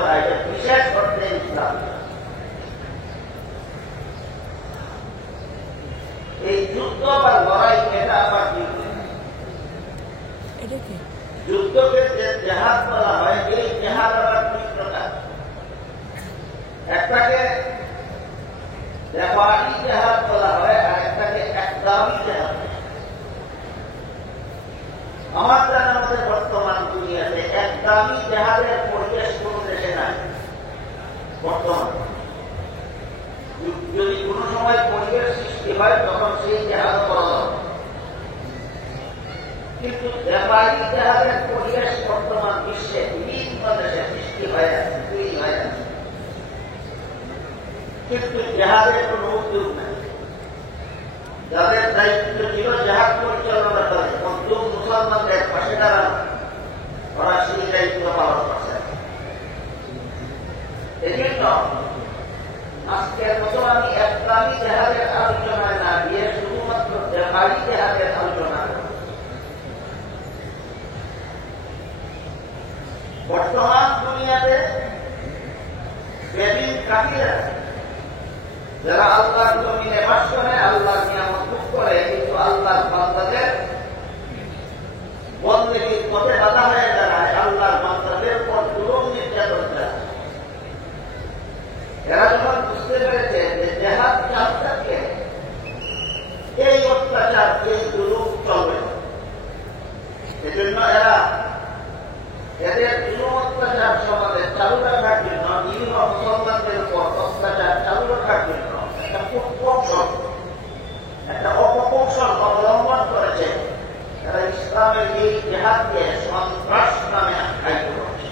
বিশেষ অর্থে ইসলাম। এই যুদ্ধ বা লড়াই এটা আবার যুদ্ধকে যে জেহাদ বলা হয়, এই জেহাদ আবার দুই প্রকার। একটাকে ব্যাপারী জেহাদ বলা হয়, আর একটাকে একদামি জেহাদ। আমার জানার মধ্যে বর্তমান দুনিয়াতে একদামি জেহাদের পরিবেশ কোন দেশে নাই। বর্তমান যদি কোন সময় পরিবেশ সৃষ্টি হয় তখন সেই জেহাদ করা হবে, কিন্তু ব্যাপারী জেহাদের পরিবেশ বর্তমান বিশ্বে বিভিন্ন দেশে সৃষ্টি হয়ে আছে, তৈরি হয়ে আছে, কিন্তু জেহাদের কোন উদ্যোগ নাই। যাদের দায়িত্ব ছিল জেহাদ পরিচালনা করে মজলুম মুসলমানদের পাশে দাঁড়ানো, ওরা সেই দায়িত্ব পালন করছে। এজন্য আজকের মতো আমি একদামি জেহাদের আলোচনায় না দিয়ে শুধুমাত্র ব্যাপারী জেহাদের আলোচনা করব। বর্তমান দুনিয়াতে বেদিন কাফিররা যারা আল্লাহর জমিনে বাস করে, আল্লাহর নিয়ামত ভোগ করে, কিন্তু আল্লাহর বান্দাদের বন্দেগীর পথে বাধা হয়ে দাঁড়ায়, আল্লাহর বান্দাদের উপর জুলুম নির্যাতন করে। এরা যখন বুঝতে পেরেছে যে জেহাদ চালটাকে এই অত্যাচার, এই জুলুম চলবে, সেজন্য এরা এদের জুলুম অত্যাচার সমাজে চালু রাখার জন্য, নিরীহ মুসলমানদের উপর অত্যাচার চালু রাখার জন্য একটা কৌশল, একটা অপকৌশল অবলম্বন করেছে। তারা ইসলামের এই জেহাদকে সন্ত্রাস নামে আখ্যায়িত করেছে।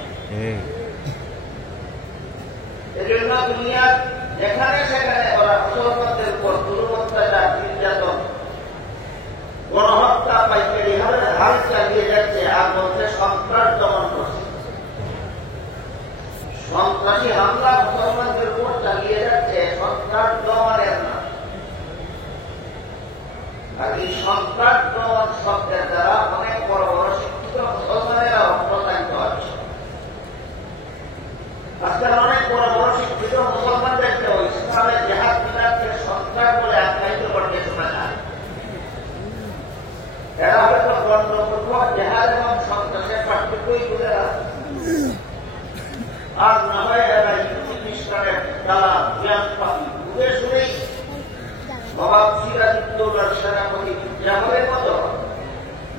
এজন্য দুনিয়ার যেখানে সেখানে ওরা মুসলমানদের উপর জুলুম অত্যাচার, নির্যাতন, গণহত্যা পাইকারি হাল চালিয়ে যাচ্ছে, আর বলছে সন্ত্রাস দমন করছে। সন্ত্রাসী হামলা মুসলমানদের উপর চালিয়ে যাচ্ছে সন্ত্রাস দমনের নাম। আর এই সন্ত্রাস দমন শব্দের দ্বারা অনেক বড় বড় শিক্ষিত মুসলমানেরা প্রতারিত হচ্ছে। আজকাল অনেক বড় বড় শিক্ষিত মুসলমানদেরকে ইসলামের জেহাদ বিধানকে সন্ত্রাস বলে আখ্যায়িত করতে শোনা যায়। এরা হয়তো গণ্ডপূর্বক জেহাদ এবং সন্ত্রাসের পার্থক্যই বুঝে না, আর না হয় এরা ইহুদি খ্রিস্টানের দ্বারা জ্ঞান পাখি বুঝে শুনেই নবাব সিরাজউদ্দৌলার সেনাপতি জাফরের মতো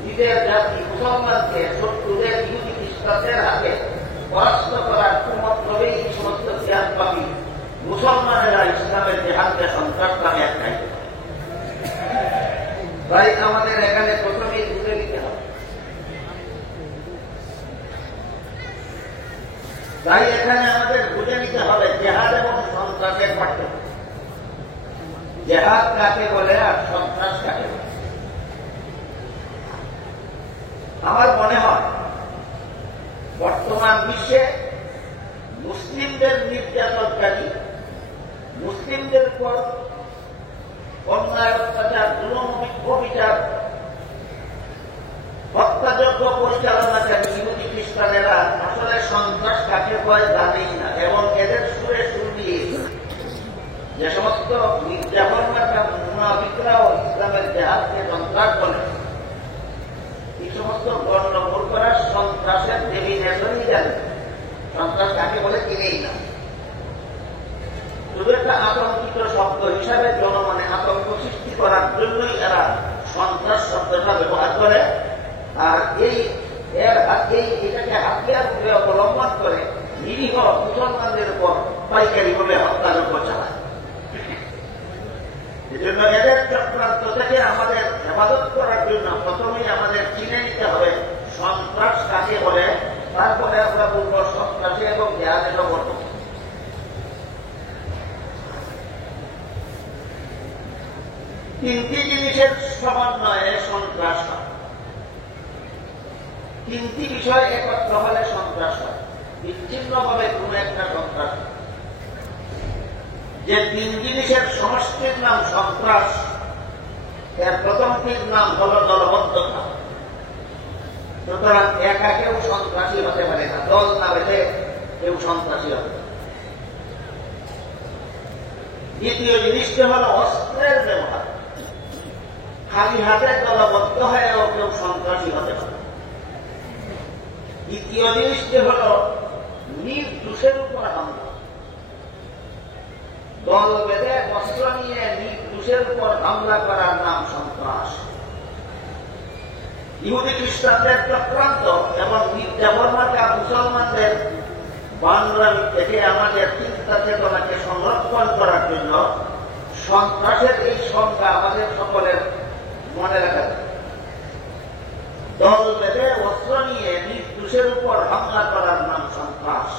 নিজের জাতি মুসলমানকে শত্রুদের ইহুদি খ্রিস্টানদের হাতে পরাস্ত করার কুমতভাবেই এই সমস্ত জ্ঞান পাখি মুসলমানেরা ইসলামের জেহাদকে সন্ত্রাস নামে আখ্যায়িত করে। তাই আমাদের এখানে প্রথমেই বুঝে নিতে হবে। তাই এখানে আমাদের বুঝে নিতে হবে জেহাদ এবং সন্ত্রাসের পার্থক্য। জেহাদ কাকে বলে আর সন্ত্রাস কাকে বলে? আমার মনে হয় বর্তমান বিশ্বে মুসলিমদের নির্যাতনকারী, মুসলিমদের উপর অন্যায় অত্যাচার, জুলুম অবিচার, হত্যাযজ্ঞ পরিচালনাকারী ইহুদি খ্রিস্টানেরা আসলে সন্ত্রাস কাকে হয় জানেই না, এবং এদের সুরে সুর দিয়ে যে সমস্ত মুনাফিকরাও ইসলামের জেহাদকে সন্ত্রাস বলে, এই সমস্ত গণ্ডমূর্খরা সন্ত্রাসের ডেফিনেশনই জানে। সন্ত্রাস কাকে বলে কিনেই না, শুধু একটা আতঙ্কিত শব্দ হিসাবে জনমনে আতঙ্ক সৃষ্টি করার জন্যই এরা সন্ত্রাস শব্দটা ব্যবহার করে। আর এটাকে হাতিয়ার রূপে অবলম্বন করে নিরীহ মুসলমানদের উপর পাইকারি ভাবে হত্যাযজ্ঞ চালায়। এজন্য এদের চক্রান্ত থেকে আমাদের হেফাজত করার জন্য প্রথমেই আমাদের চিনে নিতে হবে সন্ত্রাস কাকে বলে, তারপরে আমরা বলব সন্ত্রাসী এবং জেহাদের বর্তমান। তিনটি জিনিসের সমন্বয়ে সন্ত্রাস হয়, তিনটি বিষয় একত্র হলে সন্ত্রাস হয়, বিচ্ছিন্নভাবে কোন একটা সন্ত্রাস। যে তিন জিনিসের সমষ্টির নাম সন্ত্রাস, এর প্রথমটির নাম হল দলবদ্ধতা। সুতরাং একা কেউ সন্ত্রাসী হতে পারে না, দল না বেঁধে কেউ সন্ত্রাসী হবে। দ্বিতীয় জিনিসটি হল অস্ত্রের ব্যবহার। খালি হাতে দলবদ্ধ হয়েও কেউ সন্ত্রাসী হতে পারে। দ্বিতীয় জিনিসটি হল নির্দোষের উপর হামলা। দল বেঁধে অস্ত্র নিয়ে নির্দোষের উপর হামলা করার নাম সন্ত্রাস। ইহুদি খ্রিস্টানদের চক্রান্ত এবং মিথ্যাবর্মাকা মুসলমানদের বাংলাদেশ থেকে আমাদের চিন্তা চেতনাকে সংরক্ষণ করার জন্য সন্ত্রাসের এই সংখ্যা আমাদের সকলের মনে রাখা যায়। দল বেঁধে অস্ত্র নিয়ে নির্দোষের উপর হামলা করার নাম সন্ত্রাস।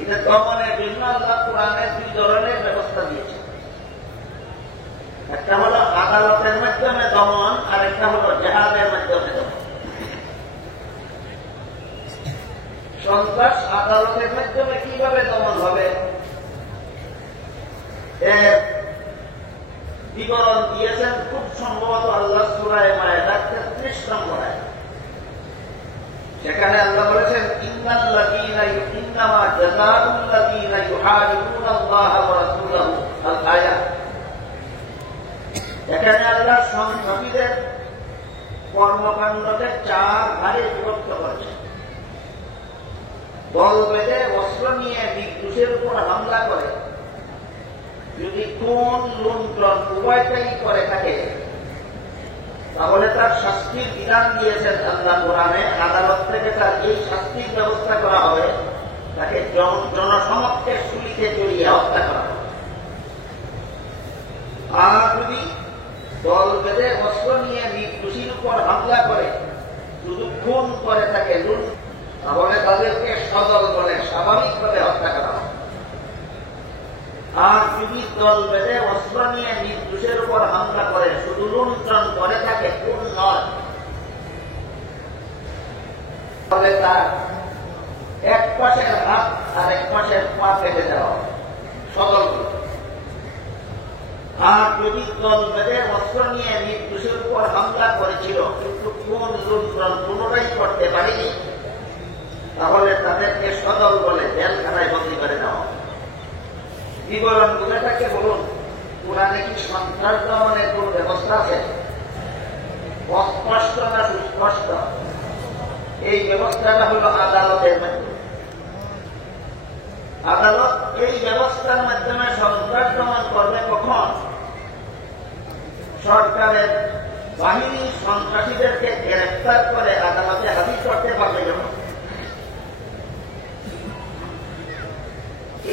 এটা দমনের জন্য আল্লাহ কোরআনের দুই ধরনের ব্যবস্থা দিয়েছে। একটা হল আদালতের মাধ্যমে দমন, আর একটা হল জেহাদের মাধ্যমে দমন। সন্ত্রাস আদালতের মাধ্যমে কিভাবে দমন হবে এর বিবরণ দিয়েছেন খুব সম্ভবত আল্লাহ সূরা মায়েদার 33 নম্বর আয়াত। সেখানে আল্লাহ বলেছেন, ইন্নামা জাযাউল লাযীনা ইউহারিবুনা আল্লাহ ওয়া রাসূলাহু আল আয়াত। এখানে আল্লাহ সন্ত্রাসীদের কর্মকাণ্ডকে 4 ভাগে বিভক্ত করেছেন। দল বেঁধে অস্ত্র নিয়ে নির্দোষের উপর হামলা করে যদি খুন লুণ্ঠন উভয়টাই করে থাকে, তাহলে তার শাস্তির বিধান দিয়েছেন আল্লাহ কোরআনে। আদালত থেকে তার এই শাস্তির ব্যবস্থা করা হবে, তাকে জনসমক্ষে শুলিতে জড়িয়ে হত্যা করা হবে। আর যদি দল বেঁধে অস্ত্র নিয়ে নির্দোষীর উপর হামলা করে শুধু খুন করে থাকে, তাহলে তাদেরকে সদল বলে স্বাভাবিকভাবে হত্যা করা হবে। আর যদি দল বেঁধে অস্ত্র নিয়ে নির্দোষের উপর হামলা করে শুধু লুণ্ঠন করে থাকে, খুন নয়, তাহলে তার এক পাশের হাত আর এক পাশের পা কেটে দেওয়া হবে, সদল বলে। আর যদি দল বেঁধে অস্ত্র নিয়ে নির্দোষের উপর হামলা করেছিল কিন্তু খুন লুণ্ঠন পুনরায় করতে পারেনি, তাহলে তাদেরকে সদল বলে জেলখানায় বন্দী করে দেওয়া হবে। বিবরণ গুলো থাকে বলুন, কোরআনে কি সন্ত্রাস দমনের কোন ব্যবস্থা আছে? অস্পষ্ট না সুস্পষ্ট? এই ব্যবস্থাটা হল আদালতের মাধ্যমে। আদালত এই ব্যবস্থার মাধ্যমে সন্ত্রাস দমন করবে কখন? সরকারের বাহিনী সন্ত্রাসীদেরকে গ্রেফতার করে আদালতে হাজির করতে পারবে যখন।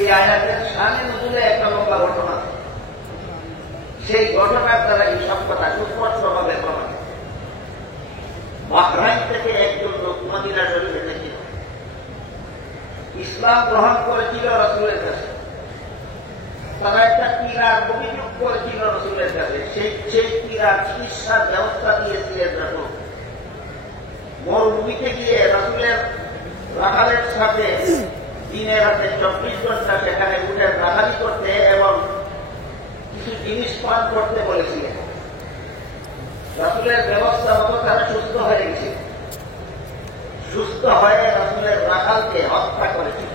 এই আয়াতের সামনে নজুলে একটা লম্বা ঘটনা, সেই ঘটনার দ্বারা এই সব কথা সুস্পষ্টভাবে প্রমাণিত। বাহরাইন থেকে একজন লোক মদিনা শরীফে এসেছিল, ইসলাম গ্রহণ করেছিল রাসূলের কাছে। তারা একটা পীড়ার অভিযোগ করেছিল রাসূলের কাছে। সেই পীড়ার চিকিৎসার ব্যবস্থা দিয়েছিলেন রাসূল। মরুভূমিতে গিয়ে রাসূলের রাখালের সাথে দিনের রাতে 24 ঘন্টা সেখানে উঠে রাখালি করতে এবং কিছু জিনিস পান করতে বলেছিলেন। রাসূলের ব্যবস্থা মতো তারা সুস্থ হয়ে গেছে। সুস্থ হয়ে রাসূলের রাখালকে হত্যা করেছিল।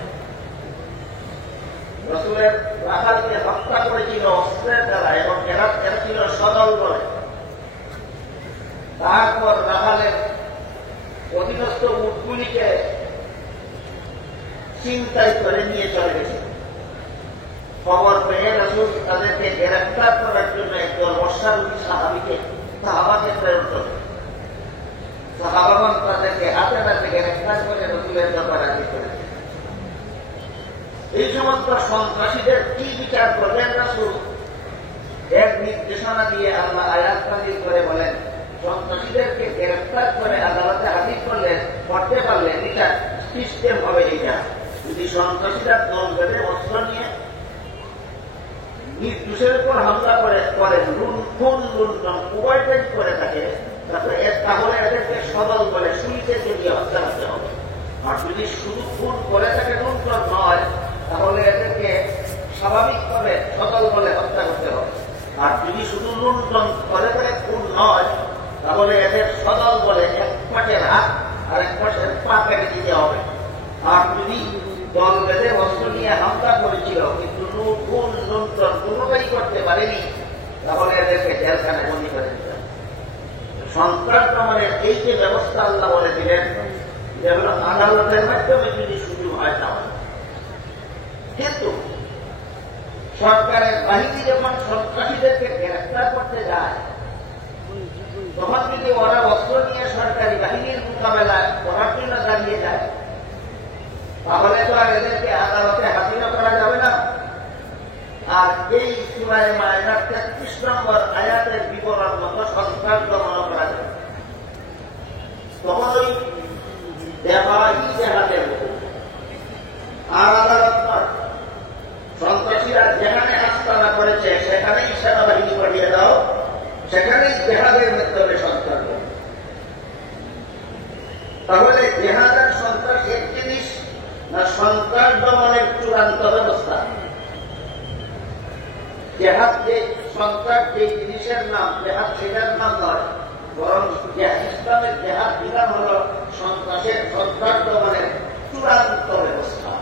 রাসূলের রাখালকে হত্যা করেছিল অস্ত্রের দ্বারা, এবং এরা ছিল সদল বলে। তারপর রাখালের অধীনস্থ উটগুলিকে চিন্তায় করে নিয়ে চলে গেছে। খবর পেয়ে রাসূল তাদেরকে গ্রেফতার করার জন্য একদল অশ্বারোহী সাহাবাকে প্রেরণ করে। সাহাবাগণ তাদেরকে হাতে হাতে গ্রেফতার করে রাসূলের দরবারে হাজির করে। এই সমস্ত সন্ত্রাসীদের কি বিচার করবেন রাসূল? এক নির্দেশনা দিয়ে আল্লাহ আয়াত নাযিল করে বলেন, সন্ত্রাসীদেরকে গ্রেফতার করে আদালতে হাজির করতে পারলে বিচার সিস্টেম হবে এইটা। যদি সন্ত্রাসীরা দল বেঁধে অস্ত্র নিয়ে নির্দোষের উপর হামলা করে খুন লুণ্ঠন উভয়টাই করে থাকে, তাহলে এদেরকে সদল বলে শুলিতে জড়িয়ে হত্যা করতে হবে। আর যদি শুধু খুন করে থাকে, লুণ্ঠন নয়, তাহলে এদেরকে স্বাভাবিকভাবে সদল বলে হত্যা করতে হবে। আর যদি শুধু লুণ্ঠন করে খুন নয়, তাহলে এদের সদল বলে এক পাশের হাত আরেক পাশের পা কেটে দিতে হবে। আর যদি দল বেঁধে অস্ত্র নিয়ে হামলা করেছিল কিন্তু কোন নিয়ন্ত্রণ কোনোটাই করতে পারেনি, তাহলে এদেরকে জেলখানে বন্দী করে দিতে হবে। সন্ত্রাস দমনের এই যে ব্যবস্থা আল্লাহ বলে দিলেন, যেগুলো আদালতের মাধ্যমে যদি শুরু হয় তাহলে। কিন্তু সরকারের বাহিনী যখন সন্ত্রাসীদেরকে গ্রেফতার করতে যায়, তখন যদি ওরা অস্ত্র নিয়ে সরকারি বাহিনীর মোকাবেলা করার জন্য দাঁড়িয়ে যায়, তাহলে তো আর এদেরকে আদালতে হাজিরা করা যাবে না। আর এই সূরা মায়েদার ৩৩ নম্বর আয়াতের বিবরণ মতো সন্ত্রাস দমন করা যাবে। তখন ওই ব্যবহারী জেহাদের আর আদালত নয়, সন্ত্রাসীরা যেখানে আস্তানা করেছে সেখানেই সেনাবাহিনী পাঠিয়ে দাও, সেখানেই জেহাদের মাধ্যমে সন্ত্রাস। তাহলে জেহাদ আর সন্ত্রাস এক জিনিস না? সন্ত্রাস দমনের চূড়ান্ত ব্যবস্থা। জেহাদ যে সন্ত্রাস যে জিনিসের নাম, জেহাদ সেটার নাম নয়, বরং ইসলামের জেহাদ বিধান হল সন্ত্রাস দমনের চূড়ান্ত ব্যবস্থা।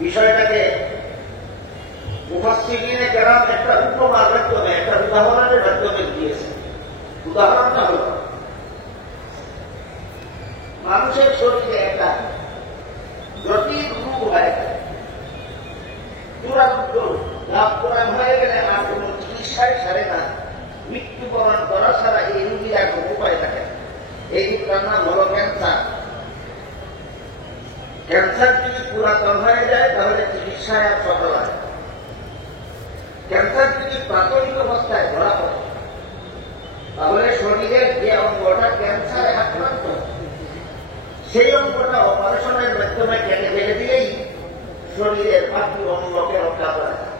বিষয়টাকে মুফাসসিরিনে কেরাম একটা উপমার মাধ্যমে, একটা উদাহরণের মাধ্যমে দিয়েছে। উদাহরণটা হল, মানুষের শরীরে একটা জটিল রোগ হয়ে গেলে, চূড়ান্ত লাভ করা হয়ে গেলে আর কোন চিকিৎসায় সারে না, মৃত্যুবরণ করা ছাড়া এই রোগীর আর কোন উপায় থাকে না। এই রোগটার নাম হল ক্যান্সার। ক্যান্সার যদি পুরাতন হয়ে যায় তাহলে চিকিৎসায় আর সফল হয়। ক্যান্সার যদি প্রাথমিক অবস্থায় ধরা পড়ে, তাহলে শরীরের যে অঙ্গটা ক্যান্সারে আক্রান্ত, সেই অঙ্গটা অপারেশনের মাধ্যমে কেটে ফেলে দিলেই শরীরের বাকি অঙ্গকে রক্ষা করা যায়।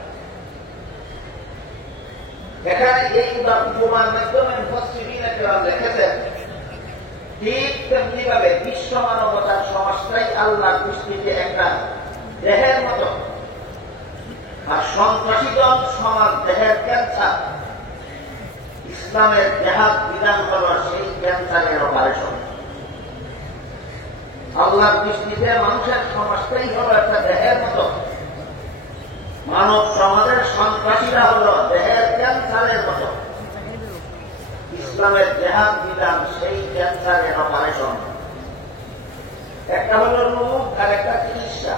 এখানে এই উপমার মাধ্যমে মুফাসসিরিনে কেরাম লিখেছেন, ঠিক তেমনি ভাবে বিশ্ব মানবতার সমাজটাই আল্লাহর দৃষ্টিতে একটা দেহের মতো, আর সন্ত্রাসী দল সমাজ দেহের ক্যান্সার। ইসলামের জেহাদ বিধান হল সেই ক্যান্সারের অপারেশন। আল্লাহর দৃষ্টিতে মানুষের সমাজটাই হল একটা দেহের মতো, মানব সমাজের সন্ত্রাসীরা হল দেহের ক্যান্সারের মতো। ইসলামের জেহাদ বিধান সেই ক্যান্সারের অপারেশন। একটা হল রোগ আর একটা চিকিৎসা।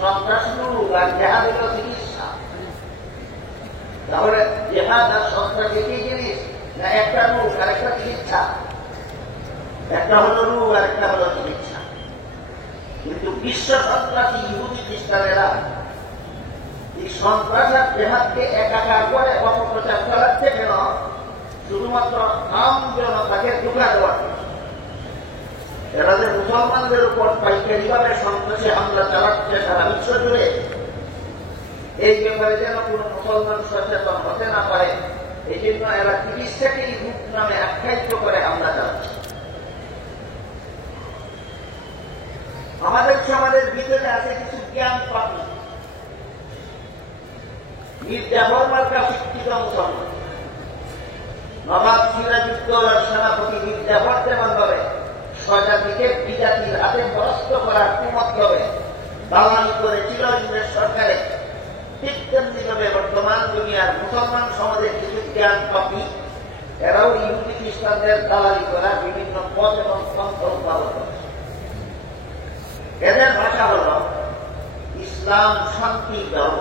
সন্ত্রাস রোগ আর জেহাদ হল চিকিৎসা। তাহলে জেহাদ আর সন্ত্রাস একই জিনিস না? একটা রোগ আর একটা চিকিৎসা। একটা হল রোগ আর একটা হল চিকিৎসা। কিন্তু বিশ্ব সন্ত্রাসী ইহুদি খ্রিস্টানেরা এই সন্ত্রাস আর জেহাদকে একাকার করে অপপ্রচার চালাচ্ছে কেন? শুধুমাত্র আম জনতাকে ধোঁকা দেওয়ার। এরা যে মুসলমানদের উপর পাইকারিভাবে সন্ত্রাসী হামলা চালাচ্ছে সারা বিশ্ব জুড়ে, এই ব্যাপারে যেন কোন মুসলমান সচেতন হতে না পারে, এই জন্য এরা চিকিৎসাকেই রূপ নামে আখ্যায়িত করে হামলা চালাচ্ছে। আমাদের সমাজের ভিতরে আছে কিছু জ্ঞান পাপী, মির্জাফর মার্কা শিক্ষিত মুসলমান। নবাব সিরাজউদ্দৌলার সেনাপতি মির্জাফর যেমন ভাবে স্বজাতিকে বিজাতির হাতে পরাস্ত করার কুমতলবে দালালি করেছিল ইংরেজ সরকারে, ঠিক তেমনি ভাবে বর্তমান দুনিয়ার মুসলমান সমাজের কিছু জ্ঞান পাপী এরাও ইহুদি খ্রিস্টানদের দালালি করার বিভিন্ন পথ এবং পন্থা উদ্ভাবন করে। এদের ভাষা হল ইসলাম শান্তি ধর্ম।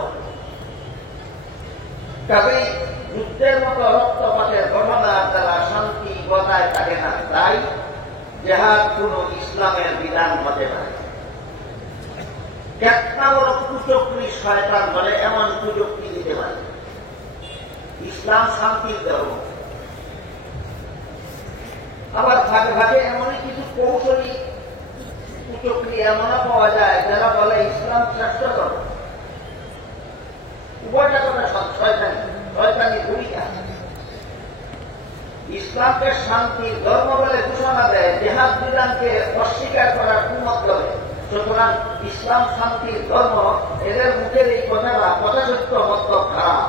কাজেই যুদ্ধের মতো রক্তপাতের ঘটনার দ্বারা শান্তি বজায় থাকে না, তাই জেহাদ কোন ইসলামের বিধান হতে পারে। একটা বড় কুচক্রী শয়তান বলে এমন কুচক্রী দিতে পারে। ইসলাম শান্তির ধর্ম। আবার ভাগে ভাগে এমনই কিছু কৌশলী কুচক্রী এমনও পাওয়া যায় যারা বলে ইসলাম শ্রেষ্ঠ ধর্ম। উভয়টা কথা শয়তানি ভূমিকা। ইসলামকে শান্তির ধর্ম বলে ঘোষণা দেয়, জেহাদ বিধানকে অস্বীকার করার কুমতলবে। সুতরাং ইসলাম শান্তির ধর্ম, এদের মুখের এই কথাটা কথাসত্য মতলব খারাপ।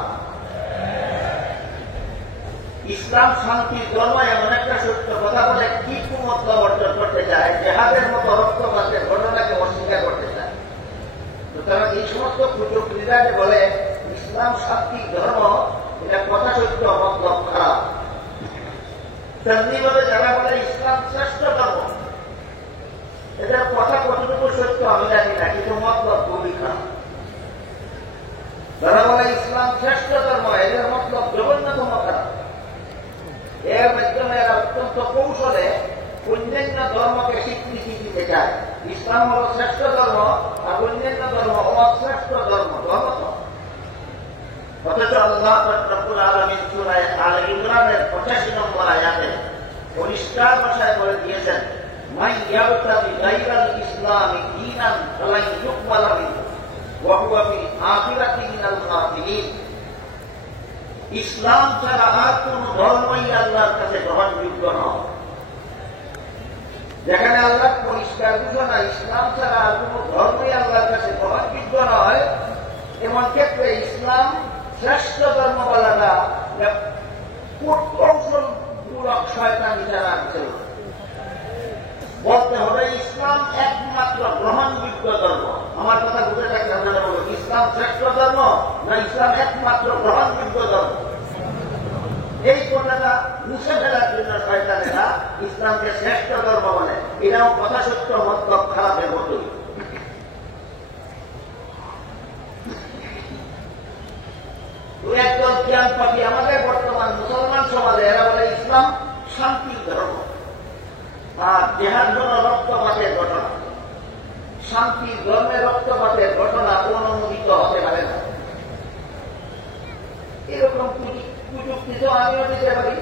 ইসলাম শান্তির ধর্ম এমন একটা সত্য কথা বলে কি কুমতলব অর্জন করতে চায়, জেহাদের মতো রক্তপাতের ঘটনাকে অস্বীকার করতে চায়। সুতরাং এই সমস্ত কুচক্রীরা যে বলে ইসলাম শান্তির ধর্ম, এটা কথা সত্য, মতলব খারাপ। তেমনিভাবে যারা বলে ইসলাম শ্রেষ্ঠ ধর্ম, এদের কথা কতটুকু সত্য আমি জানি না, কিন্তু মতলব খুবই খারাপ। যারা বলে ইসলাম শ্রেষ্ঠ ধর্ম, এদের মতলব জঘন্যতম খারাপ। এর মাধ্যমে এরা অত্যন্ত কৌশলে অন্যান্য ধর্মকে স্বীকৃতি দিতে চায়। ইসলাম হল শ্রেষ্ঠ ধর্ম, আর অন্যান্য ধর্ম অশ্রেষ্ঠ ধর্ম, ধর্ম। অথচ আল্লাহ রাব্বুল আলামিন সূরা আলে ইমরানের 85 নম্বর আয়াতে পরিষ্কার ভাষায় বলে দিয়েছেন, মান ইয়াবতাগি গায়রাল ইসলামি দীনান ফালান ইউকবালা মিনহু ওয়া হুয়া ফিল আখিরাতি মিনাল খাসিরিন। ইসলাম ছাড়া আর কোন ধর্মই আল্লাহর কাছে গ্রহণযোগ্য নয়। যেখানে আল্লাহ পরিষ্কার ঘোষণা ইসলাম ছাড়া আর কোন ধর্মই আল্লাহর কাছে গ্রহণযোগ্য নয়, এমন ক্ষেত্রে ইসলাম শ্রেষ্ঠ ধর্ম বলাটা কৌশলমূলক শয়তানি ছাড়া কিছু বলতে হবে ইসলাম একমাত্র গ্রহণযোগ্য ধর্ম। আমার কথা বুঝে থাকলে আপনারা বলুন, ইসলাম শ্রেষ্ঠ ধর্ম না ইসলাম একমাত্র গ্রহণযোগ্য ধর্ম? এই কথাটা মুছে ফেলার জন্য শয়তানেরা ইসলামকে শ্রেষ্ঠ ধর্ম বলে। এটাও কথা সত্য, মতলব খারাপের মতোই। একদম জ্ঞান পাখি আমাদের বর্তমান মুসলমান সমাজে এরা বলে ইসলাম শান্তির ধর্ম, আর জেহাদ হল রক্তপাতের ঘটনা। শান্তির ধর্মে রক্তপাতের ঘটনা অনুমোদিত হতে পারে না। এরকম প্রযুক্তি তো আমিও দিতে পারি।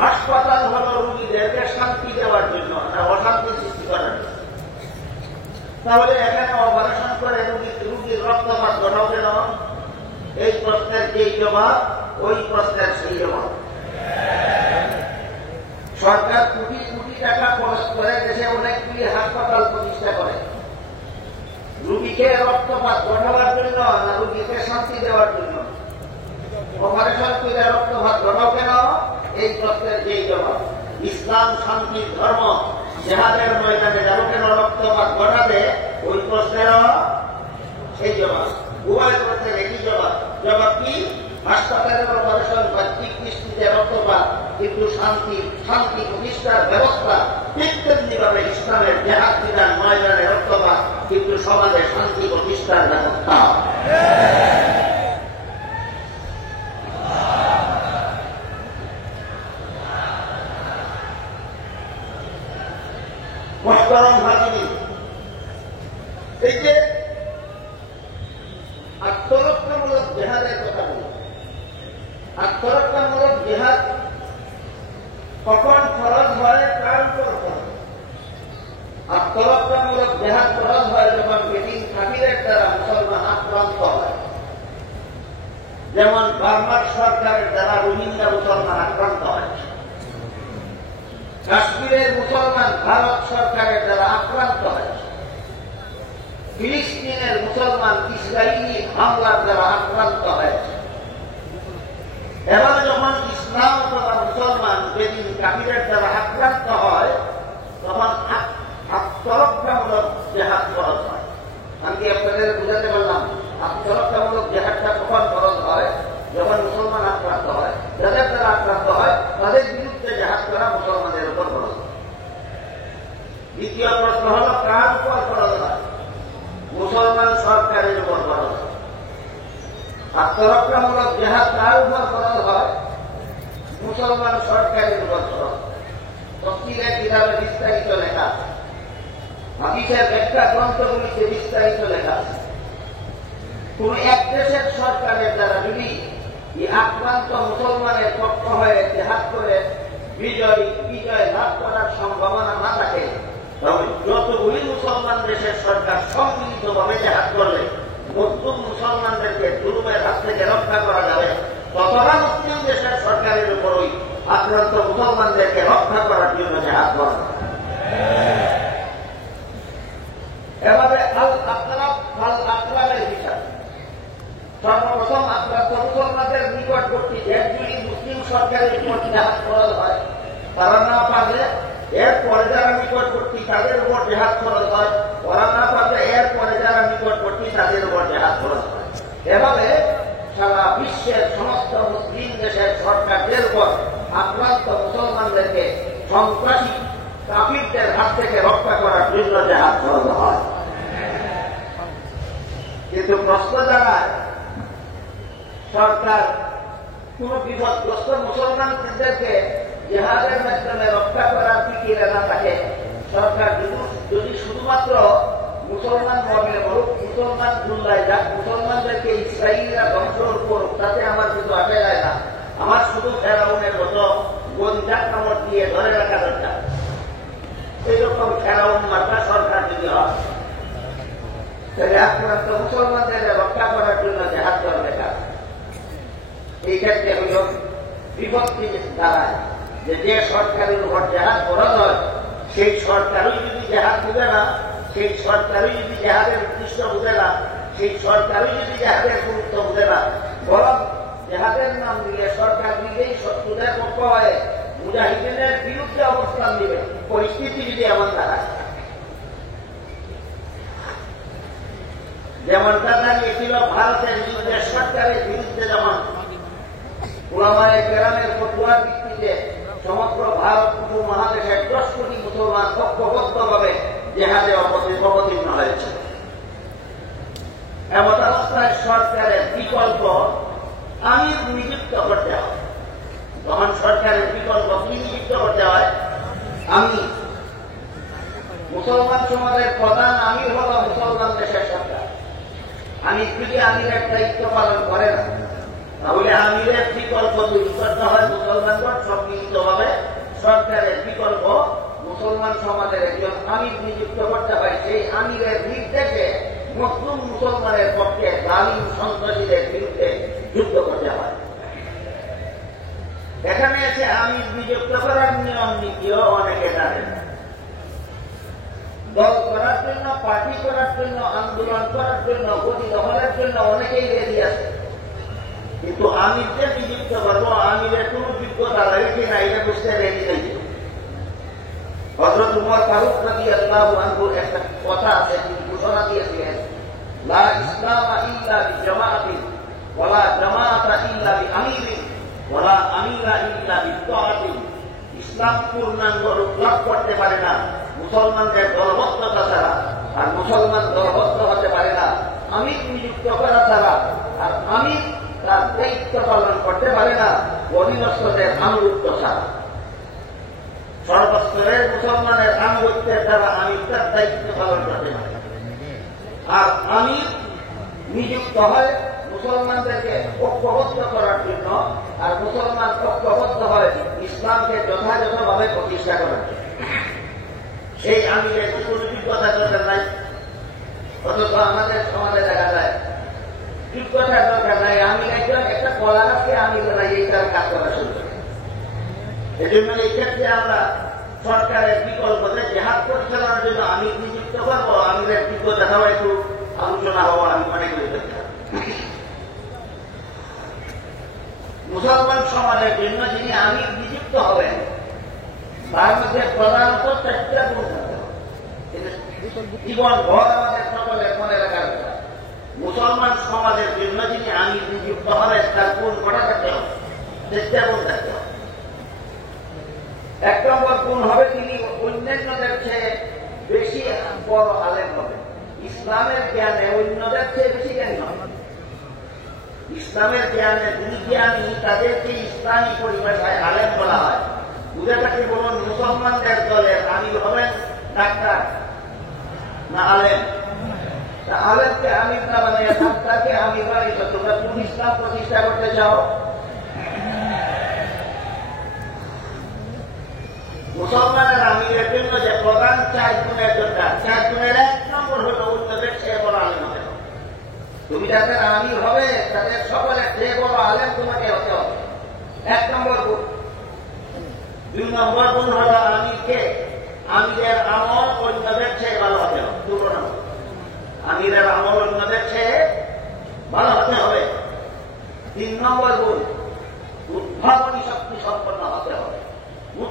হাসপাতাল হল রোগীদেরকে শান্তি দেওয়ার জন্য, না অশান্তি সৃষ্টি করার জন্য। তাহলে এখানে অপারেশন করে রোগীর রক্তপাত ঘটাও কেন? এই প্রশ্নের যেই জবাব, ওই প্রশ্নের সেই জবাব। সরকার কোটি কোটি টাকা খরচ করে দেশে অনেকগুলি হাসপাতাল প্রতিষ্ঠা করে, রোগীকে রক্তপাত ঘটাবার জন্য না রোগীকে শান্তি দেওয়ার জন্য? অপারেশন করে রক্তপাত ঘটাও কেন? এই প্রশ্নের যেই জবাব। ইসলাম শান্তির ধর্ম, জেহাদের ময়দানে যাবো কেন রক্তপাত ঘটাবে? ওই প্রশ্নেরও সেই জবাব। উভয় প্রশ্নের একই জবাব। জবাব কি? হাসপাতালের অপারেশন বা চিকিৎসিতে রক্তপাত, কিন্তু শান্তি প্রতিষ্ঠার ব্যবস্থা ঠিক তেমনিভাবে ইসলামের জেহাদ বিধান ময়দানে রক্তপাত, কিন্তু সমাজে শান্তি প্রতিষ্ঠার ব্যবস্থা। মুহতারাম হাজিরিন, এই যে আত্মরক্ষামূলক জেহাদের কথা বলি, আত্মরক্ষামূলক জেহাদ কখন ফরজ হয়, কার উপর ফরজ? আত্মরক্ষামূলক জেহাদ ফরজ হয় যখন বেদিন কাফিরের দ্বারা মুসলমান আক্রান্ত হয়। যেমন বার্মার সরকারের দ্বারা রোহিঙ্গা মুসলমান আক্রান্ত হয়, কাশ্মীরের মুসলমান ভারত সরকারের দ্বারা আক্রান্ত হয়, ফিলিস্তিনের মুসলমান ইসরায়েলি হামলার দ্বারা আক্রান্ত হয়েছে। এবার যখন ইসলাম অথবা মুসলমান যেদিন কাফিরের দ্বারা আক্রান্ত হয়, তখন আত্মরক্ষামূলক জেহাদ ফরজ হয়। আমি কি আপনাদের বুঝাতে পারলাম? আত্মরক্ষামূলক জেহাদটা কখন ফরজ হয়? যখন মুসলমান আক্রান্ত হয়। যাদের দ্বারা আক্রান্ত হয় তাদের বিরুদ্ধে জেহাদ করা মুসলমানের উপর ফরজ হয়। দ্বিতীয় প্রশ্ন হল, কার উপর ফরজ হয়? মুসলমান সরকারের উপর ফরজ হয়। আত্মরক্ষামূলক জেহাদ কার উপর ফরজ হয়? মুসলমান সরকারের উপর ফরজ। তফসিরে কিতাবে বিস্তারিত লেখা আছে, হাদিসের ব্যাখ্যা গ্রন্থগুলিতে বিস্তারিত লেখা আছে। কোন এক দেশের সরকারের দ্বারা যদি এই আক্রান্ত মুসলমানের পক্ষ হয়ে জেহাদ করে বিজয় লাভ করার সম্ভাবনা না থাকে, তবে যতগুলি মুসলমান দেশের সরকার সম্মিলিতভাবে জেহাদ করলে মজলুম মুসলমানদেরকে জুলুমের হাত থেকে রক্ষা করা যাবে, ততটা মুসলিম দেশের সরকারের উপরই আক্রান্ত মুসলমানদেরকে রক্ষা করার জন্য জেহাদ করা। এভাবে আল আকরামের হিসাব, সর্বপ্রথম আক্রান্ত মুসলমানদের নিকটবর্তী দেশগুলি মুসলিম সরকারের উপর জেহাদ খরচ হয়, তারা না পারলে এরপরে যারা নিকটবর্তী তাদের উপর জেহাদ খরচ হয়, ওরা না পারলে এরপরে যারা নিকটবর্তী তাদের উপর জেহাদ খরচ হয়। এভাবে সারা বিশ্বের সমস্ত মুসলিম দেশের সরকারদের উপর আক্রান্ত মুসলমানদেরকে সন্ত্রাসী কাফিরদের হাত থেকে রক্ষা করার জন্য জেহাদ খরচ হয়। কিন্তু প্রশ্ন দাঁড়ায়, সরকার কোন বিপদগ্রস্ত মুসলমানদেরকে জেহাদের মাধ্যমে রক্ষা করার ফিকিরে না থাকে, সরকার যদি শুধুমাত্র মুসলমান মর্মে বলুক, মুসলমান দুল্লায় যাক, মুসলমানদেরকে ইসরায়েলিরা ধ্বংস করুক, তাতে আমার কিছু আসে যায় না, আমার শুধু ফেরাউনের মতো গঞ্জাক কামড় দিয়ে ধরে রাখা দরকার, এইরকম ফেরাউন মার্কা সরকার যদি হয়, তাহলে আক্রান্ত মুসলমানদের রক্ষা করার জন্য জেহাদ করবে কাজ। এই ক্ষেত্রে হইল বিপত্তি দাঁড়ায় যে সরকারের উপর জেহাদ করা হয়, সেই সরকারই যদি জেহাদ বুঝে না, সেই সরকারই যদি জেহাদের উদ্দেশ্য বুঝে না, সেই সরকারই যদি জেহাদের গুরুত্ব বুঝে না, বরং জেহাদের নাম দিলে সরকার নিজেই শত্রুদের পক্ষ হয়ে মুজাহিদিনের বিরুদ্ধে অবস্থান দিবে, পরিস্থিতি যদি এমন দাঁড়ায়। যেমনটা দাঁড়িয়েছিল ভারতের বিরুদ্ধে সরকারের বিরুদ্ধে, যেমন উলামায়ে কেরামের ফতোয়ার ভিত্তিতে সমগ্র ভারত উপমহাদেশের 10 কোটি মুসলমান ঐক্যবদ্ধভাবে জেহাদে অবতীর্ণ হয়েছে। এমন অবস্থায় সরকারের বিকল্প আমির নিযুক্ত করতে হয়। তখন সরকারের বিকল্প কি নিযুক্ত করতে হয়? আমি মুসলমান সমাজের প্রধান আমির হল মুসলমান দেশের সরকার। আমি যদি আমিরের দায়িত্ব পালন করে না, তাহলে আমিরের বিকল্প তৈরি করতে হয় মুসলমানগণ সম্মিলিতভাবে সরকারের বিকল্প মুসলমান সমাজের একজন আমির নিযুক্ত করতে হয়। সেই আমিরের নির্দেশে মুসলিম মুসলমানের পক্ষে জালিম সন্ত্রাসীদের বিরুদ্ধে যুদ্ধ করতে হয়। এখানে এসে আমির নিযুক্ত করার নিয়ম নীতিও অনেকে জানেন। দল করার জন্য, পার্টি করার জন্য, আন্দোলন করার জন্য, গতি দখলের জন্য অনেকেই রেডি আছে, কিন্তু আমিরকে নিযুক্ত করবো, আমিরের কোন যোগ্যতা রয়েছে না, এটা বুঝতে রেডি নেই। হযরত উমর ফারুক রাদিয়াল্লাহু আনহু একটা কথা আছে, তিনি ঘোষণা দিয়েছিলেন, লা ইসলামা ইল্লা বিজামাআতিন ওয়ালা জামাআতা ইল্লা বিআমিরিন ওয়ালা আমিরা ইল্লা বিতাআতিন। ইসলাম পূর্ণাঙ্গ রূপ লাভ করতে পারে না মুসলমানদের দলবদ্ধতা ছাড়া, আর মুসলমান দলবদ্ধ হতে পারে না আমির নিযুক্ত করা ছাড়া, আর আমির তার দায়িত্ব পালন করতে পারে না অধীনস্থদের আনুগত্য ছাড়া। সর্বস্তরের মুসলমানের আনুগত্যের দ্বারা আমির তার দায়িত্ব পালন করতে পারে। আর আমির নিযুক্ত হয় মুসলমানদেরকে ঐক্যবদ্ধ করার জন্য, আর মুসলমান ঐক্যবদ্ধ হয় ইসলামকে যথাযথভাবে প্রতিষ্ঠা করার জন্য। সেই আমিরের কোনো যোগ্যতা দরকার নাই, অথচ আমাদের সমাজে দেখা যায় যোগ্যতার দরকার নাই, আমির একজন একটা কলা গাছকে আমির নাই, এই তার কাজ করা শুরু করে। এই জন্য এই ক্ষেত্রে আমরা সরকারের বিকল্প জেহাদ পরিচালনার জন্য আমির নিযুক্ত করবো, আমিরের যোগ্যতাটাও একটু আলোচনা হওয়া আমি মনে করি। মুসলমান সমাজের জন্য যিনি আমির নিযুক্ত হবেন, তার মধ্যে প্রধানত 4টা গুণ থাকতে হবে। জীবন ভর আমাদের সকলের মনে রাখার কথা, মুসলমান সমাজের জন্য যিনি আমির নিযুক্ত হবেন তার গুণ কটা থাকতে হবে, 4টা গুণ থাকতে হবে। 1 নম্বর গুণ হবে, তিনি অন্যান্যদের চেয়ে বেশি বড় আলেম হবে। ইসলামের জ্ঞানে অন্যদের চেয়ে বেশি জ্ঞানী হবে। ইসলামের জ্ঞানে যিনি জ্ঞানী তাদেরকে ইসলামী পরিভাষায় আলেম বলা হয়। বুঝে থাকি বলুন, মুসলমানদের দলের আমির হবেন ডাক্তার না আলেম? আলেমকে আমির না বানিয়ে ডাক্তারকে আমির বানিয়েছ, তোমরা কোন ইসলাম প্রতিষ্ঠা করতে চাও? মুসলমানের আমিরের জন্য যে প্রধান 4 গুণের দরকার, 4 গুণের 1 নম্বর হল অন্যদের চেয়ে বড় আলেম হতে হবে। তুমি যাদের আমির হবে তাদের সকলের চেয়ে বড় আলেম তোমাকে হতে হবে, 1 নম্বর গুণ। 2 নম্বর গুণ হল আমিরকে, আমিরের আমল অন্যদের চেয়ে ভালো হতে হবে। 2 নম্বর, আমিরের আমল অন্যদের চেয়ে ভালো হতে হবে। 3 নম্বর গুণ, উদ্ভাবনী শক্তি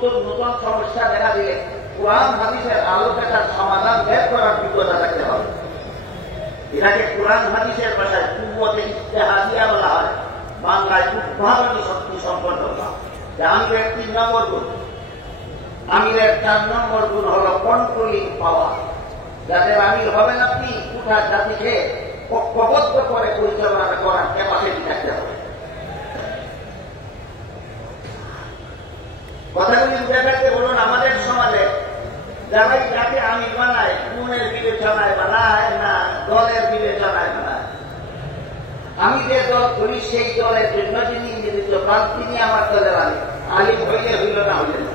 নতুন নতুন সমস্যা দেখা দিলে কোরআন হাদিসের আলোকে তার সমাধান বের করার যোগ্যতা থাকতে হবে। এটাকে কোরআন হাদিসের ভাষায় কুওয়াতে ইজতিহাদিয়া বলা হয়, বাংলায় উদ্ভাবনী শক্তি সম্পন্ন হওয়া। আমিরের 3 নম্বর গুণ। আমিরের 4 নম্বর গুণ হল কন্ট্রোলিং পাওয়ার। যাদের আমির হবেন আপনি, গোটা জাতিকে ঐক্যবদ্ধ করে পরিচালনা করার ক্যাপাসিটি থাকতে হবে। কথাগুলি দেখাতে বলুন, আমাদের সমাজে যারাই যাকে আমির বানায়, গুণের বিবেচনায় বানায় না দলের বিবেচনায় বানায়। আমি যে দল করি সেই দলের জন্য যিনি নির্দিষ্ট পান তিনি আমার দলের আমির। আলিম হইলে হইল না হইলে না।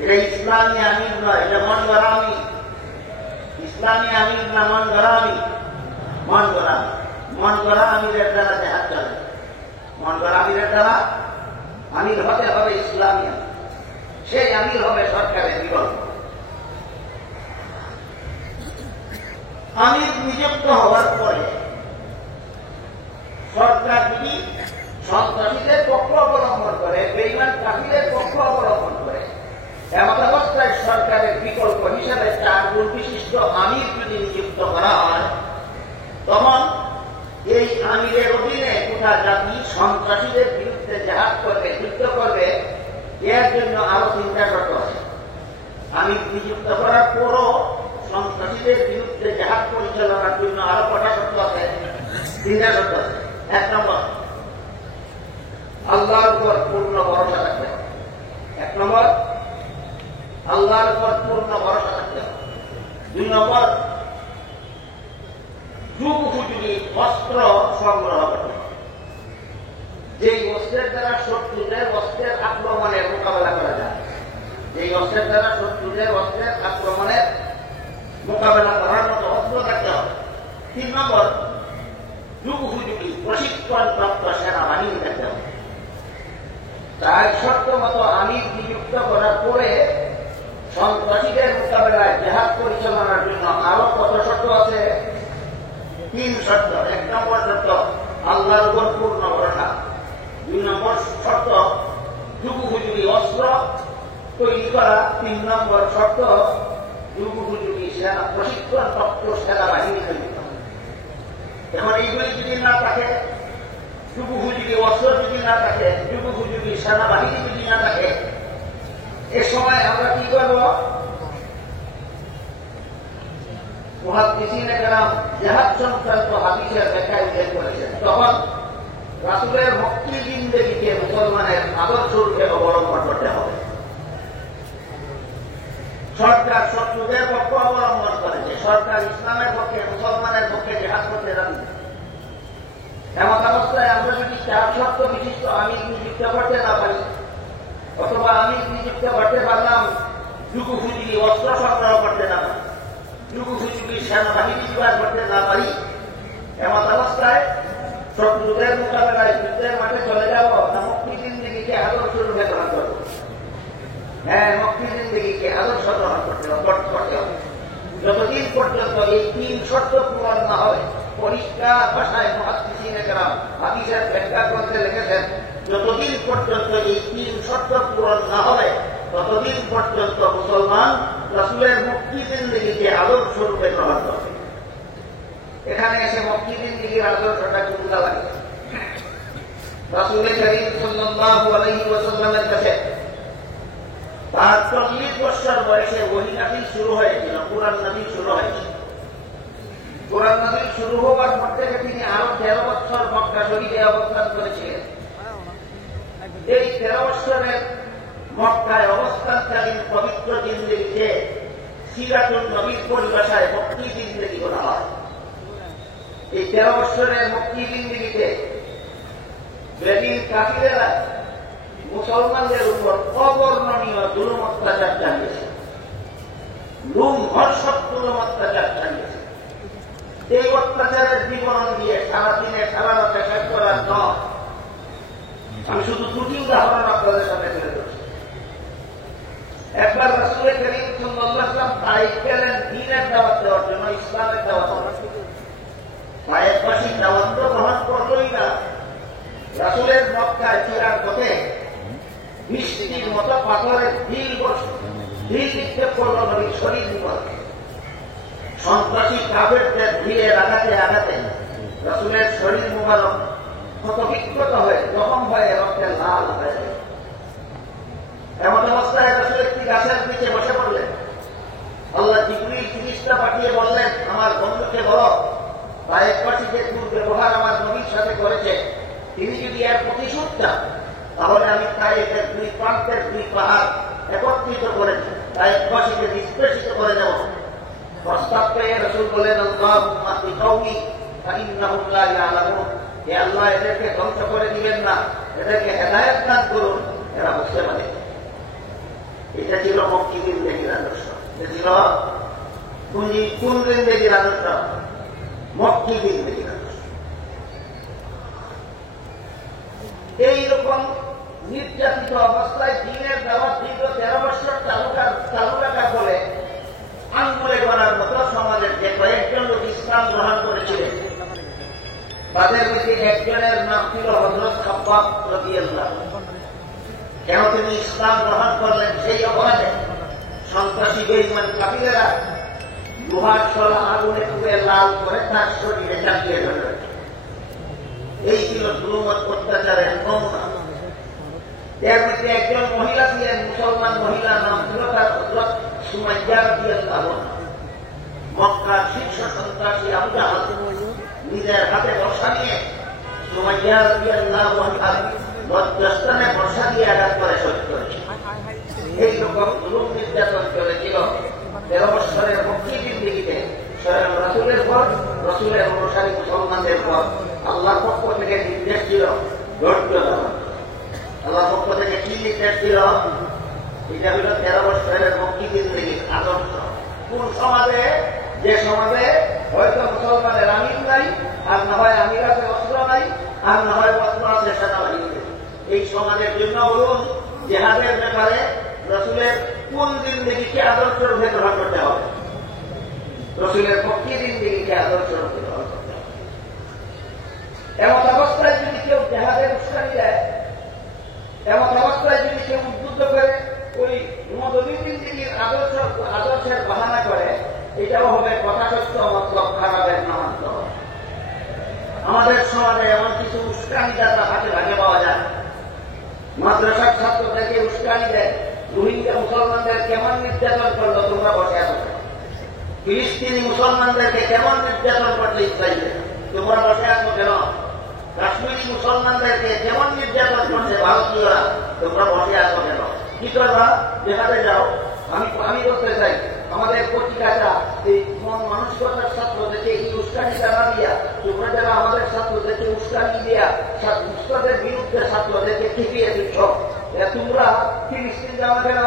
এটা ইসলামী আমির নয়, এটা মন গড়া আমির। ইসলামী আমির না মন গড়া আমির? মন গড়া। মন গড়া আমিরের দ্বারা দেহাত চলে। মন গড়া আমিরের দ্বারা আমির হতে হবে ইসলামী আমির। সেই আমির হবে সরকারের বিকল্প। আমির নিযুক্ত হওয়ার পরে সরকার যদি সন্ত্রাসীদের পক্ষ অবলম্বন করে, বেঈমান কাফিরের পক্ষ অবলম্বন করে, এমন অবস্থায় সরকারের বিকল্প হিসেবে 4 গুণ বিশিষ্ট আমির যদি নিযুক্ত করা হয়, তখন এই আমিরের অধীনে গোটা জাতি সন্ত্রাসীদের বিরুদ্ধে জিহাদ করবে, যুদ্ধ করবে। এর জন্য আরো 3টা শর্ত আছে। আমির নিযুক্ত করার পরও সন্ত্রাসীদের বিরুদ্ধে জিহাদ পরিচালনার জন্য আরো কটা শর্ত আছে? 3টা শর্ত আছে। 1 নম্বর, আল্লাহর উপর পূর্ণ ভরসা রাখতে হবে। 1 নম্বর, আল্লাহর উপর পূর্ণ ভরসা রাখতে হবে। 2 নম্বর, যুগ উপযোগী অস্ত্র সংগ্রহ করতে হবে, যেই অস্ত্রের দ্বারা শত্রুদের অস্ত্রের আক্রমণের মোকাবেলা করা যায়। যেই অস্ত্রের দ্বারা শত্রুদের অস্ত্রের আক্রমণের মোকাবেলা করার মতো অস্ত্র থাকতে হবে। 3 নম্বর, যুগ উপযোগী প্রশিক্ষণপ্রাপ্ত সেনাবাহিনী থাকতে হবে। তাই শর্ত মতো আমির নিযুক্ত করার পরে সন্ত্রাসীদের মোকাবেলায় জিহাদ পরিচালনার জন্য আরো কত শর্ত আছে? 3 শর্ত। 1 নম্বর শর্ত, আল্লাহর উপর পূর্ণ ভরসা। 2 নম্বর শর্ত, যুগ উপযোগী অস্ত্র তৈরি করা। 3 নম্বর শর্ত, যুগ উপযোগী সেনা প্রশিক্ষণপ্রাপ্ত সেনাবাহিনী তৈরি করা। এখন এইগুলি যদি না থাকে, যুগ উপযোগী অস্ত্র যদি না থাকে, যুগ উপযোগী সেনাবাহিনী যদি না থাকে, এ সময় আমরা কি করব? মুহাদ্দিসিনে কেরাম জিহাদ সংক্রান্ত হাদিসের ব্যাখ্যা উল্লেখ করেছেন। তখন রাসূলের মক্কি জিন্দেগিকে মুসলমানের আদর্শ রূপে অবলম্বন করতে হবে। সরকার শত্রুদের পক্ষ অবলম্বন করেছে, সরকার ইসলামের পক্ষে মুসলমানের পক্ষে জিহাদ করতে রাজি। এমন অবস্থায় আমরা যদি 4 শর্ত বিশিষ্ট আমির নিযুক্ত করতে না পারি, অথবা আমির নিযুক্ত করতে পারলাম যুগ উপযোগী অস্ত্র সংগ্রহ করতে না পারি, যুগ উপযোগী সেনাবাহিনী জোগাড় করতে না পারি, এমন অবস্থায় শত্রুদের মোকাবেলায় যুদ্ধের মাঠে চলে যাব না মক্কি জিন্দেগিকে আদর্শ রূপে গ্রহণ করব? হ্যাঁ, মক্কি জিন্দেগিকে আদর্শ গ্রহণ করতে হবে। যতদিন পর্যন্ত এই 3 শর্ত পূরণ না হবে, পরিষ্কার ভাষায় মুহাদ্দিসিনে কেরাম হাদিসের ব্যাখ্যা গ্রন্থে লিখেছেন, যতদিন পর্যন্ত এই 3 শর্ত পূরণ না হবে, ততদিন পর্যন্ত মুসলমান রাসূলের মক্কি জিন্দেগিকে আদর্শ রূপে গ্রহণ করবে। এখানে এসে মক্কি জিন্দেগির আদর্শটা কোনটা লাগে? রাসূল করিম সাল্লাল্লাহু আলাইহি ওয়াসাল্লামের কাছে তার 40 বছর বয়সে ওহী নাযিল শুরু হয়েছিল, কুরআন নাযিল শুরু হয়েছিল। কুরআন নাযিল শুরু হওয়ার পর থেকে তিনি আরো 13 বছর মক্কা শরীফে অবস্থান করেছিলেন। এই 13 বছরের মক্কায় অবস্থানকালীন পবিত্র জিন্দেগিকে সিরাতুন নবীর পরিভাষায় মক্কি জিন্দেগি বলা হয়। এই 13 বছরের মক্কি জিন্দেগিতে বেদিন কাফিরেরা মুসলমানদের উপর অবর্ণনীয় জুলুম অত্যাচার চালিয়েছে, ধর্ষক জুলুম অত্যাচার চালিয়েছে। এই অত্যাচারের বিবরণ দিয়ে সারাদিনে সারা রাতে শেষ করার নয়, আমি শুধু 2টি উদাহরণ আপনাদের সামনে তুলে ধরছি। একবার রাসূল করিম সাল্লাল্লাহু আলাইহি ওয়াসাল্লাম তায়েফ গেলেন দ্বীনের দাওয়াত দেওয়ার জন্য, ইসলামের দাওয়াত। তায়েফবাসী দাওয়াত গ্রহণ করলই না, রাসূলের মক্কায় ফেরার পথে বৃষ্টির মতো পাথরের ঢিল নিক্ষেপ করল নবীর শরীর বিপদে। সন্ত্রাসী কাফেরদের ঢিলের আঘাতে আঘাতে রাসূলের শরীর মুবারক ক্ষতবিক্ষত হয়ে জখম হয়ে রক্তে লাল হয়ে যায়। এমন অবস্থায় রাসূল একটি গাছের নিচে বসে পড়লেন। আল্লাহ জিবরীল ফেরেশতা পাঠিয়ে বললেন, আমার বন্ধুকে বলো তায়েফবাসী যে দুর্ব্যবহার আমার নবীর সাথে করেছে, তিনি যদি এর প্রতিশোধ চান তাহলে আমি তায়েফের দুই প্রান্তের দুই পাহাড় একত্রিত করে তায়েফবাসীকে নিষ্পেষিত করে দেব। প্রস্তাব পেয়ে রাসূল বলেন, আল্লাহুম্মা বিকাউমি ফাইন্নাহুম লা ইয়ালামুন, হে আল্লাহ এদেরকে ধ্বংস করে দিবেন না, এদেরকে হেদায়েত দান করুন, এরা বুঝতে পারে। এটা ছিল মক্কি জিন্দেগির আদর্শ। এটা ছিল কোন জিন্দেগির আদর্শ? মক্কি জিন্দেগির আদর্শ। এইরকম নির্যাতিত অবস্থায় দিনের দাওয়াত দীর্ঘ 13 বছর চালু রাখার ফলে আঙ্গুলে গণার মতো সমাজের যে কয়েকজন লোক ইসলাম গ্রহণ করেছিলেন, তাদের মধ্যে একজনের নাম ছিল হযরত খাব্বাব রাদিয়াল্লাহু আনহু। কেন তিনি ইসলাম গ্রহণ করলেন? সেই অপরাধে সন্ত্রাসী বেঈমান কাফিরেরা লোহার শলা আগুনে পুড়ে লাল করে তার শরীরে চাপিয়ে ধরে। এই ছিল জুলুম অত্যাচারের নমুনা। এর মধ্যে একজন মহিলা ছিলেন, মুসলমান মহিলা, নাম ছিল তার হযরত সুমাইয়া রাদিয়াল্লাহু আনহা। মক্কার শীর্ষ সন্ত্রাসী আবু জাহল নিজের হাতে বর্ষা নিয়ে সুমাইয়া রাদিয়াল্লাহু আনহা লজ্জাস্থানে বর্ষা দিয়ে আঘাত করে শহীদ করেছে। এইরকম জুলুম নির্যাতন চলেছিল 13 বছরের মক্কি জিন্দেগিতে। স্বয়ং রাসূলের পর, রাসূলের অনুসারী মুসলমানদের পর আল্লাহর পক্ষ থেকে নির্দেশ ছিল ধৈর্য ধারণ। আল্লাহর পক্ষ থেকে কি নির্দেশ ছিল? এটা হল 13 বছরের মক্কি জিন্দেগির আদর্শ। কোন সমাজে? যে সমাজে হয়তো মুসলমানের আমির নাই, আর না হয় আমির আছে অস্ত্র নাই, আর না হয় অস্ত্র আছে সেনাবাহিনী। এই সমাজের জন্য বলুন জিহাদের ব্যাপারে রাসূলের কোন জিন্দেগিকে আদর্শ রূপে গ্রহণ করতে হবে? রাসূলের মক্কি জিন্দেগিকে আদর্শ রূপে গ্রহণ করতে হবে। এমন অবস্থায় যদি কেউ জিহাদের উস্কানি দেয়, এমন অবস্থায় যদি কেউ উদ্বুদ্ধ করে ওই নবী জিন্দেগির আদর্শের বাহানা করে, এটাও হবে কথা সত্য মতলব খারাপের নামান্ত। আমাদের সমাজে এমন কিছু উস্কানিদাতা হাতে ভাগে পাওয়া যায়। মাদ্রাসার ছাত্রদেরকে উস্কানি দেয়, রোহিঙ্গা মুসলমানদের কেমন নির্যাতন করলো তোমরা বসে আছো, ফিলিস্তিনি মুসলমানদেরকে কেমন নির্যাতন করলো ইসরায়েলে তোমরা বসে আছো কেন, কাশ্মীরি মুসলমানদেরকে কেমন নির্যাতন করছে ভারতীয়রা তোমরা বসে আছো কেন? কি করবা? যেখানে যাও। আমি বলতে চাই, আমাদের পত্রিকাটা এই মানসিকতার ছাত্রদেরকে এই উস্কানিটা না দিয়া, তোমরা যারা আমাদের ছাত্রদেরকে উস্কানি দিয়া উস্তাদের বিরুদ্ধে ছাত্রদেরকে ঠেকিয়ে দিচ্ছ, তোমরা ফিলিস্তিন যাওয়া কেন?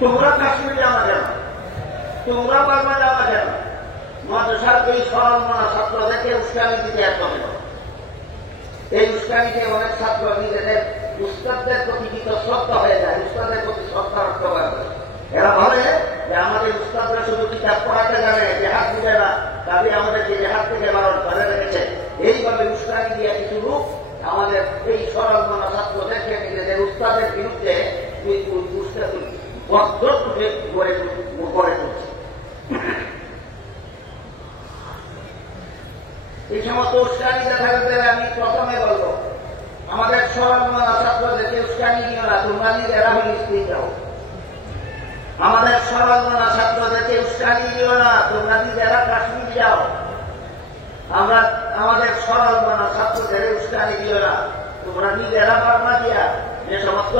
তোমরা কাশ্মীর যাওয়া কেন? তোমরা বার্মা যাওয়া কেন? মাদ্রাসার এই সরল মনা ছাত্রদেরকে উস্কানি দিতে এত কেন? এই উস্কানিতে অনেক ছাত্র নিজেদের উস্তাদদের প্রতি শ্রদ্ধা হয়ে যায়, উস্তাদের প্রতি শ্রদ্ধা রক্ত করে। এরা ভাবে যে আমাদের উস্তাদরা শুধু কিতাব পড়াতে জানে, জেহাদ বুঝে না, তাদের আমাদেরকে জেহাদ থেকে বারণ করে রেখেছে। এইভাবে উস্কানি দিয়ে কিছু লোক আমাদের এই সরল মনা ছাত্রদেরকে নিজেদের উস্তাদের বিরুদ্ধে গড়ে তুলছে। এই সমস্ত উস্কানি দেখা গেলে আমি প্রথমে বলবো, আমাদের সরল মনা ছাত্রদেরকে উস্কানি দিও না, তোমরা নিজেরা ফিলিস্তিন যাও। আমাদের সরল মনা ছাত্রদেরকে উস্কানি দিও না, তোমরা নিজেরা কাশ্মীর যাও। আমাদের সরল মনা ছাত্রদের উস্কানি দিও না, তোমরা নিজেরা বার্মা দিয়া যে সমস্ত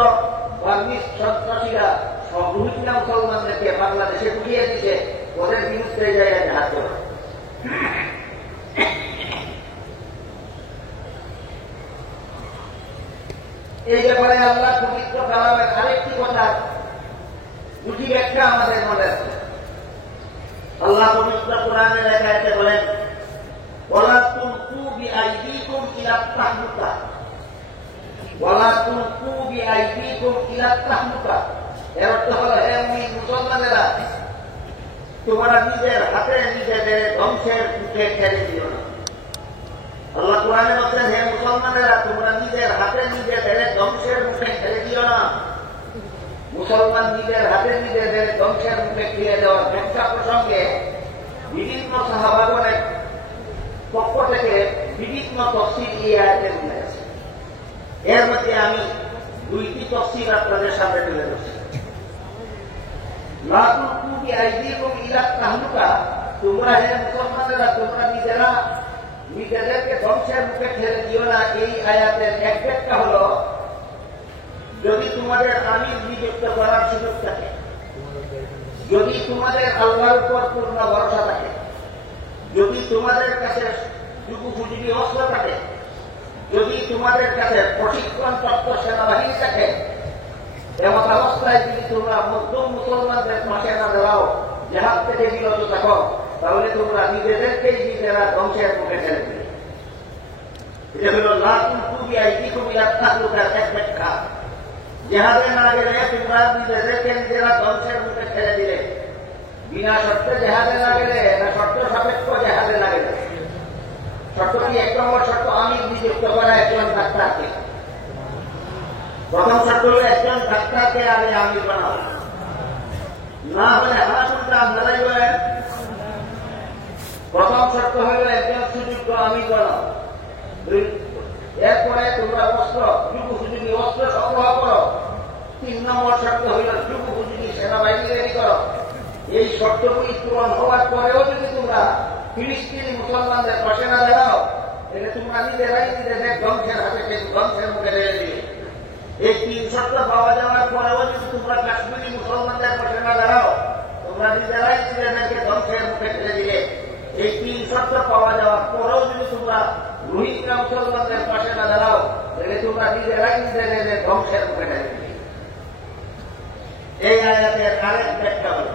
বার্মিজ সন্ত্রাসীরা সব রোহিঙ্গা মুসলমানদেরকে বাংলাদেশে ঢুকিয়ে দিচ্ছে, ওদের বিরুদ্ধে যায় হাত করো। এই ব্যাপারে আল্লাহ পবিত্র কালামের আরেকটি কথা দুটি ব্যাখ্যা আমাদের মনে আছে। আল্লাহ পবিত্র কোরআনের আয়াতে বলেন, ওয়ালা তুলকু বিআইদিকুম ইলা তাহলুকা, ওয়ালা তুলকু বিআইদিকুম ইলা তাহলুকা। এর অর্থ হলো, হে মুসলমানেরা, তোমরা নিজের হাতে নিজেদের ধ্বংসের মুখে ঠেলে দিও না। আল্লাহ কোরআনে বলছেন, হে মুসলমানেরা, তোমরা নিজের হাতে নিজেদের ধ্বংসের মুখে ঠেলে দিও না। মুসলমান নিজের হাতে নিজেদের ধ্বংসের মুখে ঠেলে দেওয়ার ব্যাখ্যা প্রসঙ্গে বিভিন্ন সাহাবাগণের পক্ষ থেকে বিভিন্ন তফসিল এই আয়াতে রয়েছে। এর মধ্যে আমি দুইটি তফসিল আপনাদের সামনে তুলে ধরছি। লা তুলকু বিআইদিকুম ইলা তাহলুকা, তোমরা হে মুসলমানেরা, তোমরা নিজেরা নিজেদেরকে ধ্বংসের মুখে ঠেলে দিও না। এই আয়াতের এক ব্যাখ্যা হল, যদি তোমাদের আমির নিযুক্ত করার সুযোগ থাকে, যদি তোমাদের আল্লাহর উপর পূর্ণ ভরসা থাকে, যদি তোমাদের কাছে যুগোপযোগী অস্ত্র থাকে, যদি তোমাদের কাছে প্রশিক্ষণপ্রাপ্ত সেনাবাহিনী থাকে, এমন অবস্থায় যদি তোমরা মধ্যম মুসলমানদের পাশে না দাঁড়াও, জেহাদ থেকে বিরত থাকো, তাহলে তোমরা নিজেদেরকেই নিজেরা ধ্বংসের মুখে ঠেলে দিবে। এটা হল লা তুলকু বিআইদিকুম ইলা তাহলুকার এক ব্যাখ্যা। জেহাদে না গেলে তোমরা নিজেদেরকে নিজেরা ধ্বংসের মুখে ঠেলে দিলে। বিনা শর্তে জেহাদে না গেলে, না শর্ত সাপেক্ষ জেহাদে না গেলে। শর্ত কি? এক নম্বর শর্ত, আমির নিযুক্ত করা একজন ডাক্তারকে। প্রথম শর্ত হল একজন ডাক্তারকে আগে আমির বানাও, না হলে হাসুনটা আপনারাই বলেন। প্রথম শর্ত হল একজন সুযোগ্য আমির বানাও। এরপরে তোমরা অস্ত্র, যুগোপযোগী অস্ত্র সংগ্রহ করো। 3 নম্বর শর্ত হইল যুগোপযোগী সেনাবাহিনী রেডি করো। এই শর্তগুলি পূরণ হওয়ার পরেও যদি তোমরা ফিলিস্তিনি মুসলমানদের পাশে না দাঁড়াও, তাহলে তোমরা নিজেরাই নিজেদের ধ্বংসের হাতে ধ্বংসের মুখে ঢেলে দিবে। এই 3 শর্ত পাওয়া যাওয়ার পরেও যদি তোমরা কাশ্মীরি মুসলমানদের পাশে না দাঁড়াও, তোমরা নিজেরাই নিজেদেরকে ধ্বংসের মুখে ঠেলে দিবে। এই 3 শর্ত পাওয়া যাওয়ার পরেও যদি তোমরা রোহিঙ্গা মুসলমানদের পাশে না দাঁড়াও, তাহলে তোমরা নিজেরাই নিজেদের ধ্বংসের মুখে ঠেলে দিবে। এই আয়াতের আরেক ব্যাখ্যা হল,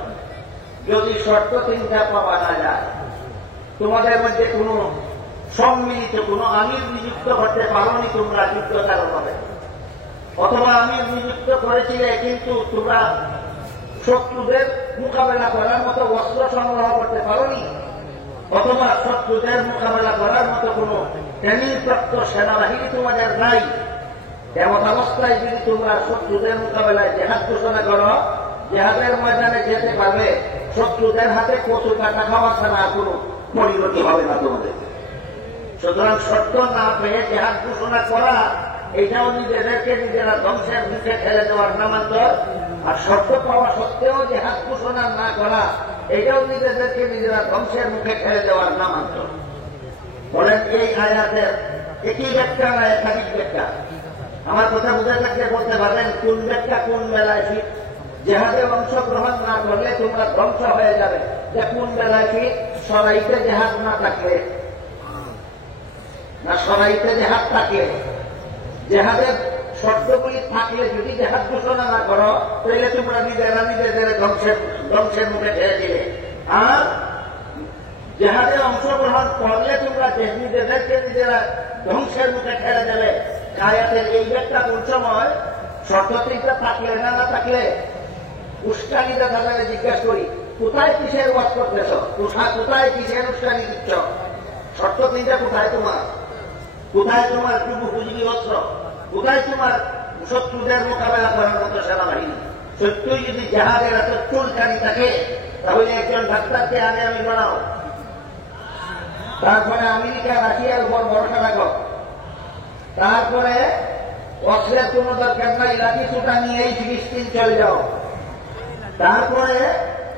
যদি শর্ত 3টা পাওয়া না যায়, তোমাদের মধ্যে কোন সম্মিলিত কোন আমির নিযুক্ত করতে পারোনি তোমরা যুদ্ধতার হবে, অথবা আমির নিযুক্ত করেছিলে কিন্তু তোমরা শত্রুদের মোকাবেলা করার মতো অস্ত্র সংগ্রহ করতে পারোনি, অথবা শত্রুদের মোকাবেলা করার মতো কোন ট্রেনিংপ্রাপ্ত সেনাবাহিনী তোমাদের নাই, এমন অবস্থায় যদি তোমরা শত্রুদের মোকাবেলায় জেহাদ ঘোষণা করো, জেহাদের ময়দানে যেতে পারবে, শত্রুদের হাতে কচু কাটা খাওয়া ছাড়া কোন পরিণতি হবে না তোমাদের। সুতরাং শর্ত না পেয়ে জেহাদ ঘোষণা করা, এটাও নিজেদেরকে নিজেরা ধ্বংসের মুখে ঠেলে দেওয়ার নামান্তর। আর শর্ত পাওয়া সত্ত্বেও জেহাদ ঘোষণা না করা, এটাও নিজেদেরকে নিজেরা ধ্বংসের মুখে ঠেলে দেওয়ার নামান্তর। বলেন, এই আয়াতের একই ব্যাখ্যা না একাধিক ব্যাখ্যা? আমার কথা বুঝে থাকলে বলতে পারবেন কোন ব্যাখ্যা কোন বেলায় ঠিক? জেহাদে অংশগ্রহণ না করলে তোমরা ধ্বংস হয়ে যাবে, যে কোন বেলায় ঠিক? সরাইতে জেহাদ না থাকলে, না সরাইতে জেহাদ থাকলে? জেহাদের শর্তগুলি থাকলে যদি জেহাদ ঘোষণা না করো, তাহলে তোমরা নিজেরা নিজেদের ধ্বংসের মুখে ঠেলে দিলে। আর জেহাদে অংশগ্রহণ করলে তোমরা নিজেদেরকে নিজেরা ধ্বংসের মুখে ঠেলে দেবে। আয়াতের এই ব্যাখ্যা কোন সময়? শর্ত 3টা থাকলে না থাকলে? উস্কানিটা তাদের জিজ্ঞাসা করি, কোথায় কিসের ওয়াজ করতেছ? কোথায় কিসের উস্কানি দিচ্ছ? শর্ত 3টা কোথায় তোমার? কোথায় তোমার যুগোপযোগী অস্ত্র? কোথায় তোমার শত্রুদের মোকাবেলা করার মতো সেনাবাহিনী? সত্যই যদি জেহাদের এত চুলকানি থাকে, তাহলে একজন ডাক্তারকে আগে আমি বানাও, তারপরে আমেরিকা রাশিয়ার উপর ভরসা রাখো, তারপরে অস্ত্রের কোন দরকার নাই, লাঠি চুটা নিয়েই ফিলিস্তিন চলে যাও, তারপরে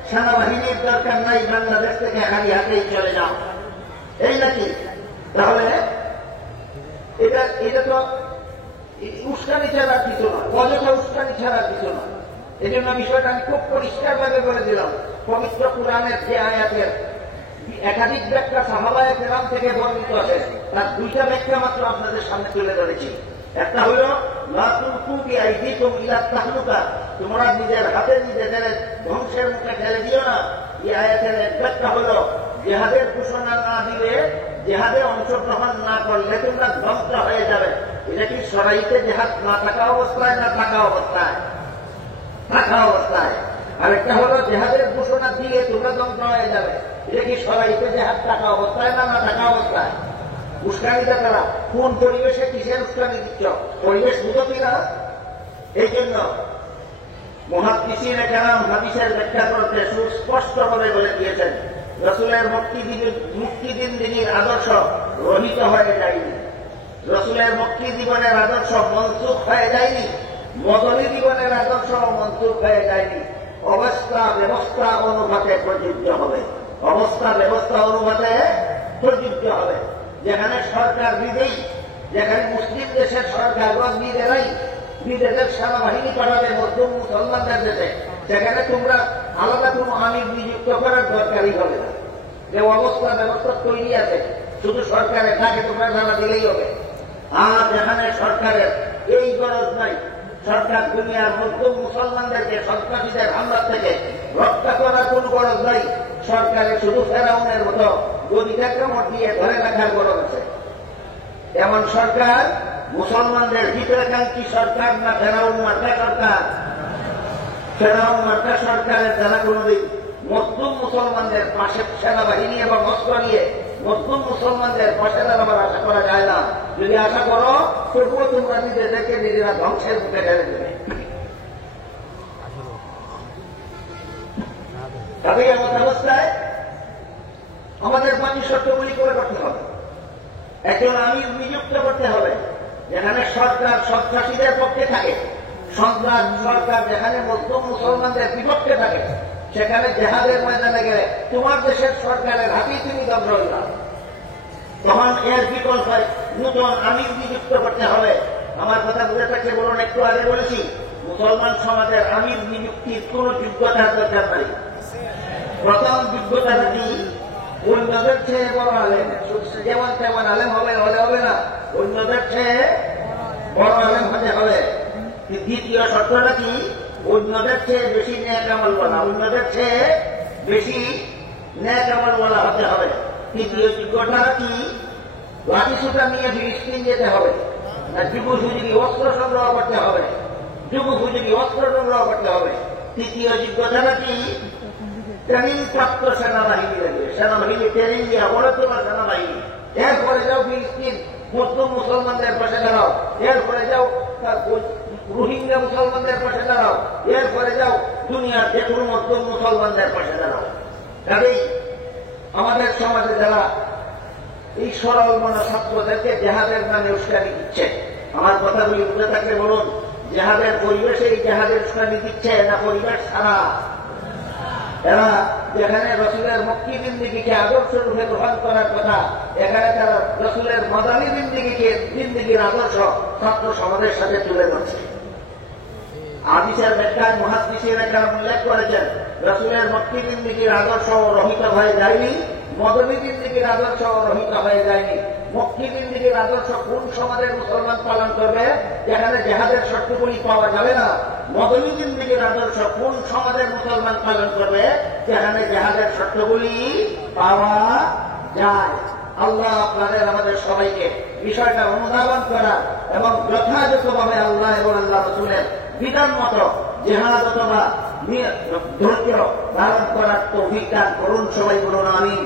সেনাবাহিনীর দরকার নাই, বাংলাদেশ থেকে হারি হাতেই চলে যাও, এই নাকি? তাহলে এটা তো উস্কানি ছাড়ার কিছু না, অযথা উস্কানি ছাড়ার কিছু না। এই জন্য বিষয়টা আমি খুব পরিষ্কার ভাবে বলে দিলাম। পবিত্র কুরআনের যে আয়াতের একাধিক ব্যাখ্যা সাহাবায়ে কেরাম থেকে বর্ণিত আছে, তার 2টা ব্যাখ্যা মাত্র আপনাদের সামনে তুলে ধরেছি। একটা হল লা তুলকু বিআইদিকুম ইলা তাহলুকা, তোমরা নিজের হাতে নিজেদের ধ্বংসের মুখে ঠেলে দিও না। এই আয়াতের এক ব্যাখ্যা হল, জেহাদের ঘোষণা না দিলে, জেহাদে অংশগ্রহণ না করলে তোমরা ধ্বংস হয়ে যাবে। এটা কি সরাইতে জেহাদ না থাকা অবস্থায় না থাকা অবস্থায়? থাকা অবস্থায়। আরেকটা হলো জেহাদের ঘোষণা দিয়ে তোমরা ধ্বংস হয়ে যাবে। এটা কি সরাইতে জেহাদ থাকা অবস্থায় না থাকা অবস্থায়? উস্কানিটা তারা কোন পরিবেশে কিসের উস্কানি দিচ্ছ? পরিবেশ বুঝো কিনা? এই জন্য মুহাদ্দিসিনে কেরাম হাদিসের ব্যাখ্যা করতে সুস্পষ্টভাবে বলে দিয়েছেন, রসুলের মুক্তি জিন্দেগীর আদর্শ রহিত হয়ে যায়নি, রসুলের মুক্তি জীবনের আদর্শ মনসুখ হয়ে যায়নি, মদনী জীবনের আদর্শ মনসুখ হয়ে যায়নি। অবস্থা ব্যবস্থা অনুপাতে প্রযোজ্য হবে, অবস্থা ব্যবস্থা অনুপাতে প্রযোজ্য হবে। যেখানে সরকার বিদেয়ী, যেখানে মুসলিম দেশের সরকারগণ নিজেরাই নিজেদের সেনাবাহিনী পাঠাবে মধ্যম মুসলমানদের দেশে, সেখানে তোমরা আলাদা কোনো আমির নিযুক্ত করার দরকারই হবে না। যে অবস্থা ব্যবস্থা তৈরি আছে, শুধু সরকারের তাকে তোমরা জানা দিলেই হবে। আর যেখানে সরকারের এই গরজ নাই, সরকার দুনিয়ার মধ্যম মুসলমানদেরকে সন্ত্রাসীদের হামলা থেকে রক্ষা করার কোন গরজ নাই, সরকারের শুধু ফেরাউনের মতো গদিটা কামড় দিয়ে ধরে রাখার গরজ আছে। এমন সরকার মুসলমানদের হিতাকাঙ্ক্ষী সরকার না ফেরাউন মার্কা সরকার? ফেরাউন মার্কা সরকারের দ্বারা কোনদিন মধ্যম মুসলমানদের পাশে সেনাবাহিনী এবং অস্ত্র নিয়ে মধ্যম মুসলমানদের পাশে দাঁড়াবার আশা করা যায় না। যদি আশা করো তবুও তোমরা নিজেদেরকে নিজেরা ধ্বংসের মুখে ঢেলে দেবে। তাদের এমন অবস্থায় আমাদের পাঁচ শর্তগুলি করে করতে হবে। একজন আমির নিযুক্ত করতে হবে যেখানে সরকার সন্ত্রাসীদের পক্ষে থাকে, সরকার যেখানে মধ্যম মুসলমানদের বিপক্ষে থাকে, সেখানে জেহাদের ময়দানে গেলে তোমার দেশের সরকারের হাতেই তুমি দগ্ধ হইবা। তখন এর বিকল্প নতুন আমির নিযুক্ত করতে হবে। আমার কথা বুঝে থাকলে বলুন, একটু আগে বলেছি মুসলমান সমাজের আমির নিযুক্তির কোন যোগ্যতার দরকার নাই। প্রথম যোগ্যতাটা কি? অন্যদের চেয়ে বড় আলেম, যেমন তেমন আলেম হলে হবে না, অন্যদের চেয়ে বড় আলেম হতে হবে। দ্বিতীয় শর্তটা কি? অন্যদের চেয়ে বেশি ন্যায় আমল বলা, অন্যদের চেয়ে বেশি ন্যায় আমল বলা হতে হবে। তৃতীয় যোগ্যতা কি? লাঠি সুতা নিয়ে ফিলিস্তিন যেতে হবে, যুগোপযোগী অস্ত্র সংগ্রহ করতে হবে, যুগোপযোগী অস্ত্র সংগ্রহ করতে হবে। তৃতীয় যোগ্যতাটা কি? ট্রেনিং প্রাপ্ত সেনাবাহিনী লাগবে, সেনাবাহিনী ট্রেনিং দেওয়া বড় তোমার সেনাবাহিনী। এরপরে যাও ফিলিস্তিন মধ্যম মুসলমানদের পাশে দাঁড়াও, এরপরে যাও রোহিঙ্গা মুসলমানদের পাশে দাঁড়াও, এরপরে যাও দুনিয়ার যে কোনো মধ্যম মুসলমানদের পাশে দাঁড়াও। কাজেই আমাদের সমাজে যারা এই সরল মনা ছাত্রদেরকে জেহাদের নামে উস্কানি দিচ্ছে, আমার কথাগুলি বুঝে থাকলে বলুন, জেহাদের পরিবেশে এই জেহাদের উস্কানি দিচ্ছে না পরিবেশ ছাড়া? এরা যেখানে রসুলের মক্কি জিন্দিগিকে আদর্শ রূপে গ্রহণ করার কথা, এখানে তারা রসুলের মদানী জিন্দিগির আদর্শ ছাত্র সমাজের সাথে তুলে ধরছে। হাদিসের ব্যাখ্যায় মুহাদ্দিসিনে কেরাম উল্লেখ করেছেন, রসুলের মক্কি জিন্দিগির আদর্শ রহিত হয়ে যায়নি, মদনী জিন্দিগির আদর্শ রহিত হয়ে যায়নি। মক্কি জিন্দিগির আদর্শ কোন সমাজের মুসলমান পালন করবে? যেখানে জেহাদের শর্তগুলি পাওয়া যাবে না। মদনী জিন্দিগির আদর্শ কোন সমাজের মুসলমান পালন করবে? যেখানে জেহাদের শর্তগুলি পাওয়া যায়। আল্লাহ আপনাদের আমাদের সবাইকে বিষয়টা অনুধাবন করা এবং যথাযথভাবে আল্লাহ এবং আল্লাহ রসুলের বিধান মতো জেহাদ অথবা ধৈর্য ধারণ করার তৌফিক দান করুন। সবাই বলুন আমিন।